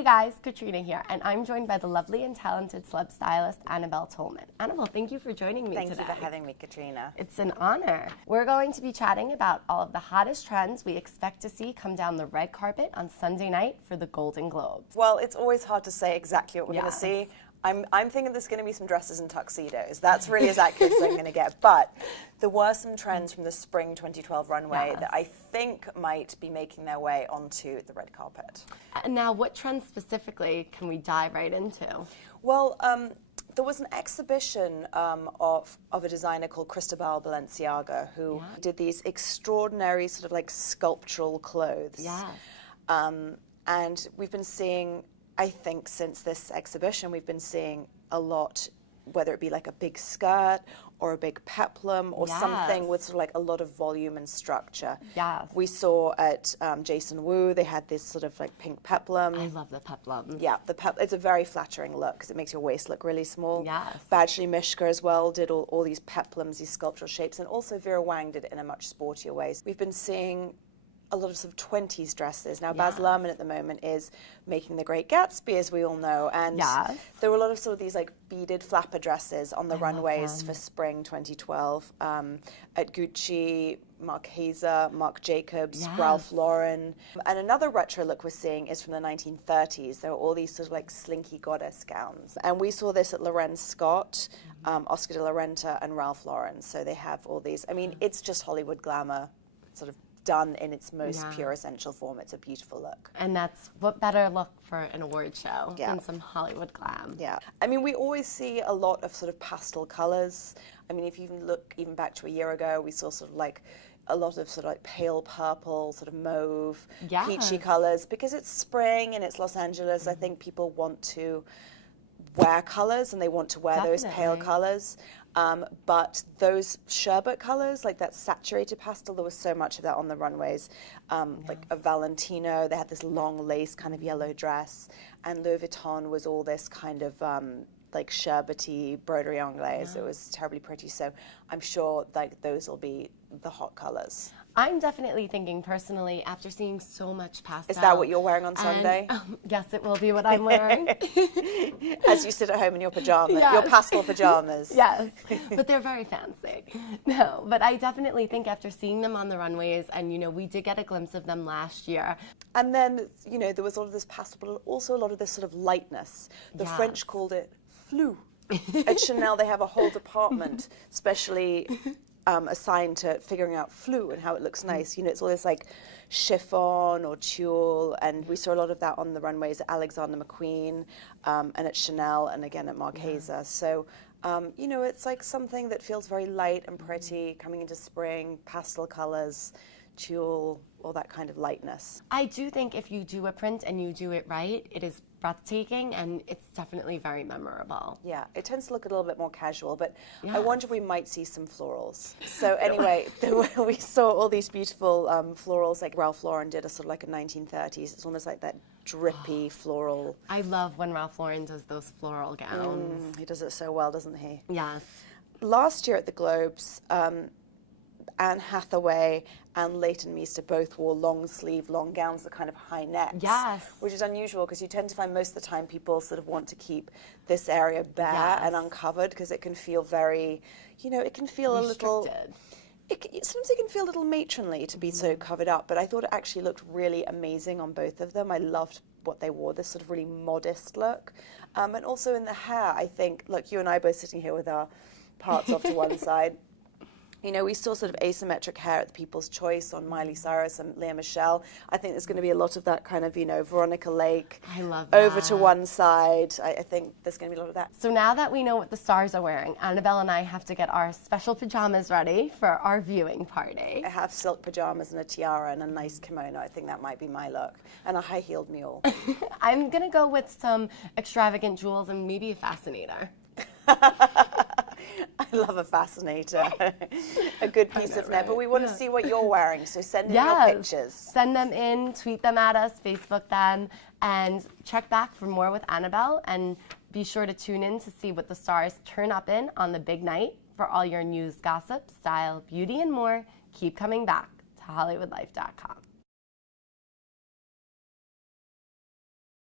Hey guys, Katrina here, and I'm joined by the lovely and talented celeb stylist Annabel Tollman. Annabel, thank you for joining me today. Thank you for having me, Katrina. It's an honor. We're going to be chatting about all of the hottest trends we expect to see come down the red carpet on Sunday night for the Golden Globes. Well, it's always hard to say exactly what we're going to see. I'm thinking there's going to be some dresses and tuxedos. That's really as accurate as I'm going to get. But there were some trends from the spring 2012 runway that I think might be making their way onto the red carpet. And now, what trends specifically can we dive right into? Well, there was an exhibition of a designer called Cristobal Balenciaga who did these extraordinary sort of like sculptural clothes. Yes. And we've been seeing, I think since this exhibition, we've been seeing a lot, whether it be like a big skirt or a big peplum or something with sort of like a lot of volume and structure. Yes. We saw at Jason Wu, they had this sort of like pink peplum. I love the peplum. Yeah, it's a very flattering look because it makes your waist look really small. Yes. Badgley Mishka as well did all these peplums, these sculptural shapes, and also Vera Wang did it in a much sportier way. We've been seeing a lot of sort of 20s dresses. Now, Baz Luhrmann at the moment is making The Great Gatsby, as we all know, and there were a lot of sort of these like beaded flapper dresses on the runways for spring 2012 at Gucci, Marc Hazer, Marc Jacobs, Ralph Lauren. And another retro look we're seeing is from the 1930s. There were all these sort of like slinky goddess gowns. And we saw this at Loren Scott, Oscar de la Renta, and Ralph Lauren. So they have all these, I mean, it's just Hollywood glamour sort of done in its most pure essential form. It's a beautiful look. And that's what better look for an award show than some Hollywood glam. Yeah. I mean, we always see a lot of sort of pastel colors. I mean, if you even look even back to a year ago, we saw sort of like a lot of sort of like pale purple, sort of mauve, peachy colors. Because it's spring and it's Los Angeles, I think people want to wear colors and they want to wear those pale colors. But those sherbet colors, like that saturated pastel, there was so much of that on the runways. Like a Valentino, they had this long lace kind of yellow dress, and Louis Vuitton was all this kind of like sherbety broderie anglaise. It was terribly pretty. So I'm sure like those will be the hot colors. I'm definitely thinking personally, after seeing so much pastel. Is that what you're wearing on Sunday? Yes, it will be what I'm wearing. As you sit at home in your pajamas, your pastel pajamas. Yes, but they're very fancy. No, but I definitely think after seeing them on the runways, and you know, we did get a glimpse of them last year. And then, you know, there was all of this pastel, but also a lot of this sort of lightness. The French called it flou. At Chanel, they have a whole department, especially assigned to figuring out flou and how it looks nice. You know, it's all this like chiffon or tulle, and we saw a lot of that on the runways at Alexander McQueen and at Chanel, and again at Marc Hazer. So, you know, it's like something that feels very light and pretty coming into spring, pastel colors, tulle, all that kind of lightness. I do think if you do a print and you do it right, it is breathtaking, and it's definitely very memorable. Yeah, it tends to look a little bit more casual, but I wonder if we might see some florals. So anyway, we saw all these beautiful florals, like Ralph Lauren did a sort of like a 1930s. It's almost like that drippy floral. I love when Ralph Lauren does those floral gowns. He does it so well, doesn't he? Yes. Last year at the Globes, Anne Hathaway and Leighton Meester both wore long sleeve, long gowns, the kind of high necks. Yes. Which is unusual because you tend to find most of the time people sort of want to keep this area bare and uncovered because it can feel very, you know, it can feel restricted. A little... Sometimes it can feel a little matronly to be so covered up, but I thought it actually looked really amazing on both of them. I loved what they wore, this sort of really modest look. And also in the hair, I think, look, you and I both sitting here with our parts off to one side. You know, we saw sort of asymmetric hair at the People's Choice on Miley Cyrus and Lea Michele. I think there's going to be a lot of that kind of, you know, Veronica Lake over to one side. I think there's going to be a lot of that. So now that we know what the stars are wearing, Annabelle and I have to get our special pajamas ready for our viewing party. I have silk pajamas and a tiara and a nice kimono. I think that might be my look. And a high-heeled mule. I'm going to go with some extravagant jewels and maybe a fascinator. I love a fascinator, a good piece of net, but we want to see what you're wearing, so send in your pictures. Send them in, tweet them at us, Facebook them, and check back for more with Annabelle, and be sure to tune in to see what the stars turn up in on the big night. For all your news, gossip, style, beauty, and more, keep coming back to HollywoodLife.com.